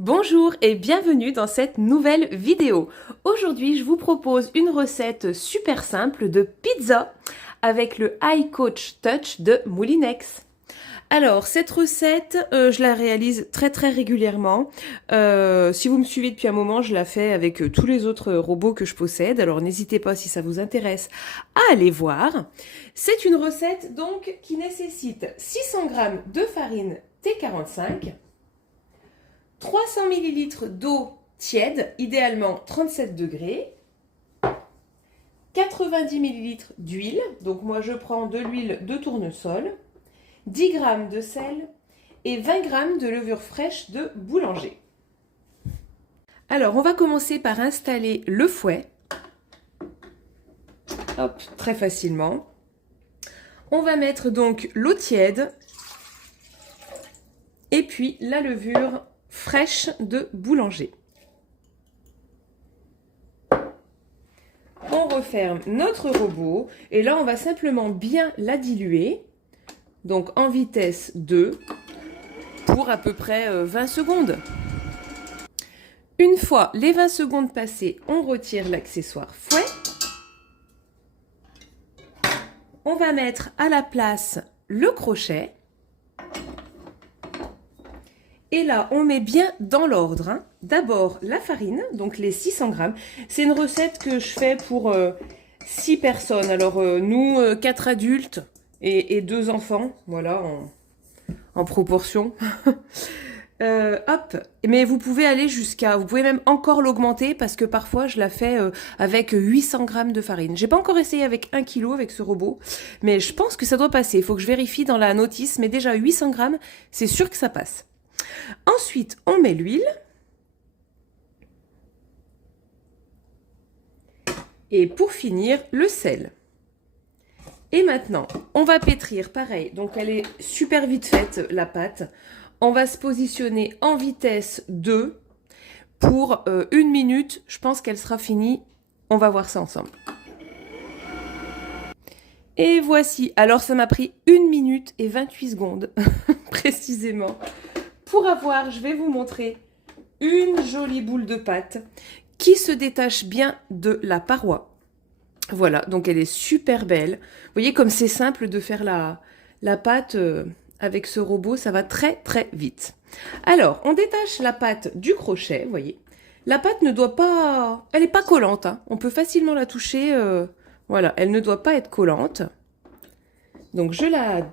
Bonjour et bienvenue dans cette nouvelle vidéo. Aujourd'hui, je vous propose une recette super simple de pizza avec le High Coach Touch de Moulinex. Alors, cette recette, je la réalise très régulièrement. Si vous me suivez depuis un moment, je la fais avec tous les autres robots que je possède. Alors, n'hésitez pas, si ça vous intéresse, à aller voir. C'est une recette donc qui nécessite 600 g de farine T45, 300 ml d'eau tiède, idéalement 37 degrés, 90 ml d'huile, donc moi je prends de l'huile de tournesol, 10 g de sel et 20 g de levure fraîche de boulanger. Alors on va commencer par installer le fouet, hop, très facilement. On va mettre donc l'eau tiède et puis la levure fraîche de boulanger. On referme notre robot et là on va simplement bien la diluer, donc en vitesse 2 pour à peu près 20 secondes. Une fois les 20 secondes passées, on retire l'accessoire fouet. On va mettre à la place le crochet. Et là, on met bien dans l'ordre. D'abord, la farine, donc les 600 g. C'est une recette que je fais pour 6 personnes. Alors, nous, 4 adultes et 2 enfants. Voilà, en proportion. Hop. Mais vous pouvez aller jusqu'à... Vous pouvez même encore l'augmenter parce que parfois, je la fais avec 800 g de farine. J'ai pas encore essayé avec 1 kg avec ce robot. Mais je pense que ça doit passer. Il faut que je vérifie dans la notice. Mais déjà, 800 g, c'est sûr que ça passe. Ensuite, on met l'huile. Et pour finir, le sel. Et maintenant, on va pétrir, pareil. Donc, elle est super vite faite, la pâte. On va se positionner en vitesse 2 pour 1 minute. Je pense qu'elle sera finie. On va voir ça ensemble. Et voici. Alors, ça m'a pris 1 minute et 28 secondes, précisément. Pour avoir, je vais vous montrer une jolie boule de pâte qui se détache bien de la paroi. Voilà, donc elle est super belle. Vous voyez comme c'est simple de faire la pâte avec ce robot, ça va très vite. Alors, on détache la pâte du crochet, vous voyez. La pâte ne doit pas... Elle n'est pas collante, hein. On peut facilement la toucher. Voilà, elle ne doit pas être collante. Donc, je la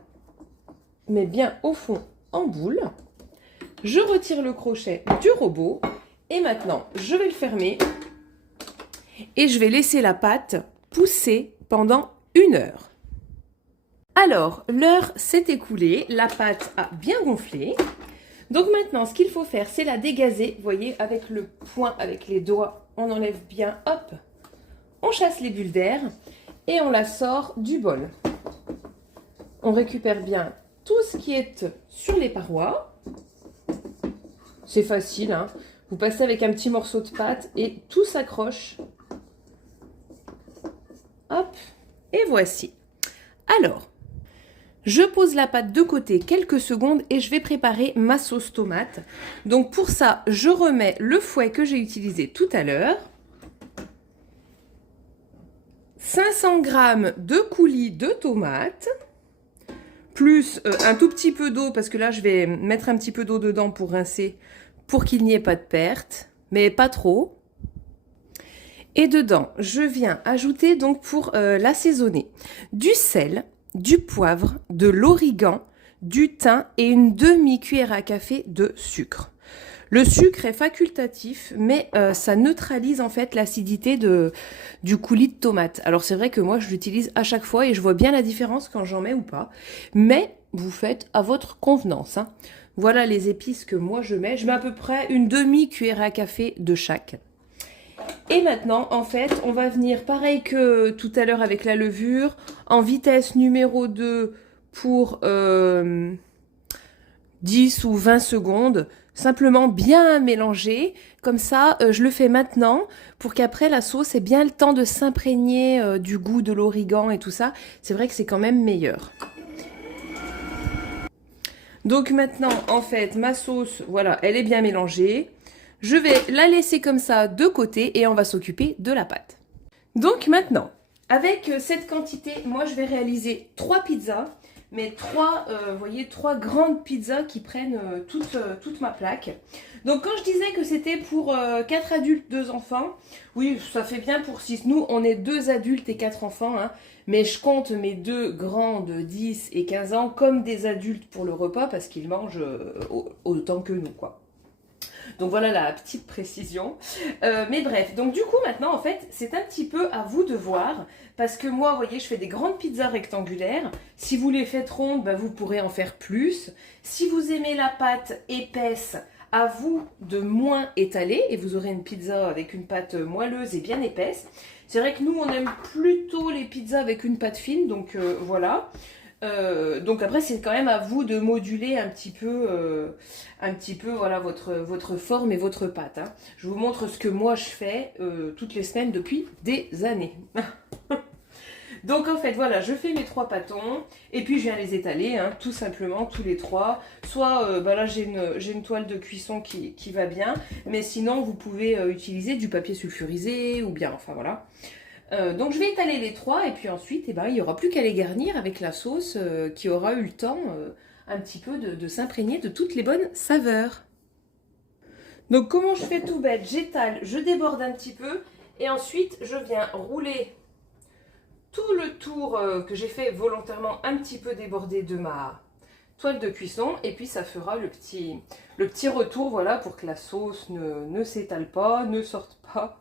mets bien au fond en boule. Je retire le crochet du robot et maintenant je vais le fermer et je vais laisser la pâte pousser pendant 1 heure. Alors, l'heure s'est écoulée, la pâte a bien gonflé. Donc maintenant, ce qu'il faut faire, c'est la dégazer. Vous voyez, avec le poing, avec les doigts, on enlève bien, hop, on chasse les bulles d'air et on la sort du bol. On récupère bien tout ce qui est sur les parois. C'est facile, hein. Vous passez avec un petit morceau de pâte et tout s'accroche. Hop, et voici. Alors, je pose la pâte de côté quelques secondes et je vais préparer ma sauce tomate. Donc pour ça, je remets le fouet que j'ai utilisé tout à l'heure. 500 g de coulis de tomates. Plus un tout petit peu d'eau, parce que là, je vais mettre un petit peu d'eau dedans pour rincer, pour qu'il n'y ait pas de perte, mais pas trop. Et dedans, je viens ajouter, donc pour l'assaisonner, du sel, du poivre, de l'origan, du thym et une demi-cuillère à café de sucre. Le sucre est facultatif, mais ça neutralise en fait l'acidité du coulis de tomate. Alors c'est vrai que moi je l'utilise à chaque fois et je vois bien la différence quand j'en mets ou pas. Mais vous faites à votre convenance, hein. Voilà les épices que moi je mets. Je mets à peu près une demi-cuillère à café de chaque. Et maintenant, en fait, on va venir pareil que tout à l'heure avec la levure, en vitesse numéro 2 pour 10 ou 20 secondes. Simplement bien mélanger, comme ça je le fais maintenant pour qu'après la sauce ait bien le temps de s'imprégner du goût de l'origan et tout ça. C'est vrai que c'est quand même meilleur. Donc maintenant, en fait, ma sauce, voilà, elle est bien mélangée. Je vais la laisser comme ça de côté et on va s'occuper de la pâte. Donc maintenant, avec cette quantité, moi je vais réaliser 3 pizzas, mais 3, vous voyez, 3 grandes pizzas qui prennent toute ma plaque. Donc quand je disais que c'était pour 4 adultes, 2 enfants, oui, ça fait bien pour 6. Nous, on est 2 adultes et 4 enfants, hein, mais je compte mes 2 grands de 10 et 15 ans comme des adultes pour le repas parce qu'ils mangent autant que nous, quoi. Donc voilà la petite précision. Mais bref, donc du coup maintenant en fait c'est un petit peu à vous de voir. Parce que moi, vous voyez, je fais des grandes pizzas rectangulaires. Si vous les faites rondes, bah, vous pourrez en faire plus. Si vous aimez la pâte épaisse, à vous de moins étaler. Et vous aurez une pizza avec une pâte moelleuse et bien épaisse. C'est vrai que nous, on aime plutôt les pizzas avec une pâte fine. Donc voilà. Donc après c'est quand même à vous de moduler un petit peu voilà, votre forme et votre pâte, hein. Je vous montre ce que moi je fais toutes les semaines depuis des années. Donc en fait voilà, je fais mes 3 pâtons et puis je viens les étaler, hein, tout simplement tous les 3. Soit bah là j'ai une toile de cuisson qui va bien, mais sinon vous pouvez utiliser du papier sulfurisé ou bien enfin voilà. Donc je vais étaler les 3 et puis ensuite eh ben, il n'y aura plus qu'à les garnir avec la sauce qui aura eu le temps un petit peu de s'imprégner de toutes les bonnes saveurs. Donc comment je fais tout bête? J'étale, je déborde un petit peu et ensuite je viens rouler tout le tour que j'ai fait volontairement un petit peu déborder de ma toile de cuisson et puis ça fera le petit retour voilà, pour que la sauce ne s'étale pas, ne sorte pas.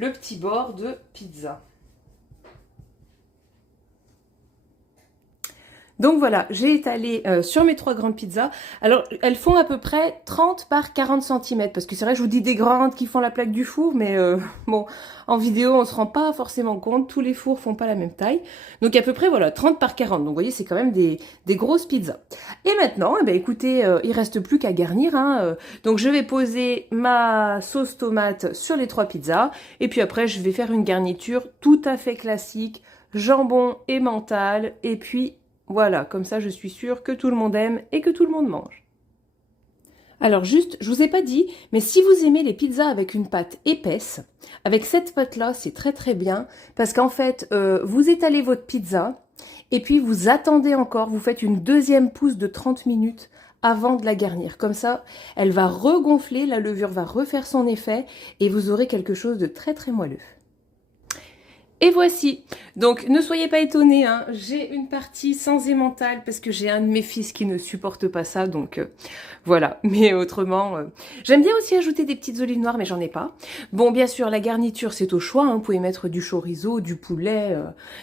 Le petit bord de pizza. Donc voilà, j'ai étalé sur mes 3 grandes pizzas. Alors, elles font à peu près 30 par 40 cm. Parce que c'est vrai, je vous dis des grandes qui font la plaque du four. Mais bon, en vidéo, on ne se rend pas forcément compte. Tous les fours font pas la même taille. Donc à peu près, voilà, 30 par 40. Donc vous voyez, c'est quand même des grosses pizzas. Et maintenant, eh bien, écoutez, il reste plus qu'à garnir, hein. Donc je vais poser ma sauce tomate sur les 3 pizzas. Et puis après, je vais faire une garniture tout à fait classique. Jambon et mental. Et puis voilà, comme ça je suis sûre que tout le monde aime et que tout le monde mange. Alors juste, je vous ai pas dit, mais si vous aimez les pizzas avec une pâte épaisse, avec cette pâte-là, c'est très très bien, parce qu'en fait, vous étalez votre pizza, et puis vous attendez encore, vous faites une deuxième pousse de 30 minutes avant de la garnir. Comme ça, elle va regonfler, la levure va refaire son effet, et vous aurez quelque chose de très très moelleux. Et voici, donc ne soyez pas étonnés, hein, j'ai une partie sans emmental parce que j'ai un de mes fils qui ne supporte pas ça, donc voilà. Mais autrement, j'aime bien aussi ajouter des petites olives noires, mais j'en ai pas. Bon, bien sûr, la garniture, c'est au choix, hein, vous pouvez mettre du chorizo, du poulet,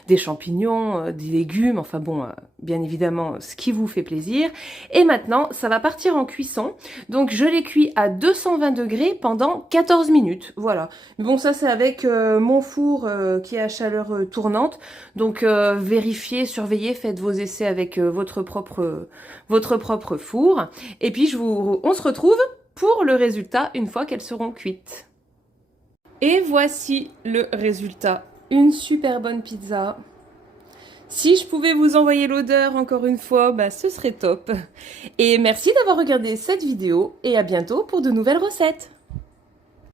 des champignons, des légumes, enfin bon, bien évidemment, ce qui vous fait plaisir. Et maintenant, ça va partir en cuisson, donc je les cuis à 220 degrés pendant 14 minutes, voilà. Mais bon, ça c'est avec mon four qui est à chaleur tournante. Donc vérifiez, surveillez, faites vos essais avec votre propre four. Et puis on se retrouve pour le résultat une fois qu'elles seront cuites. Et voici le résultat. Une super bonne pizza. Si je pouvais vous envoyer l'odeur encore une fois, bah, ce serait top. Et merci d'avoir regardé cette vidéo et à bientôt pour de nouvelles recettes.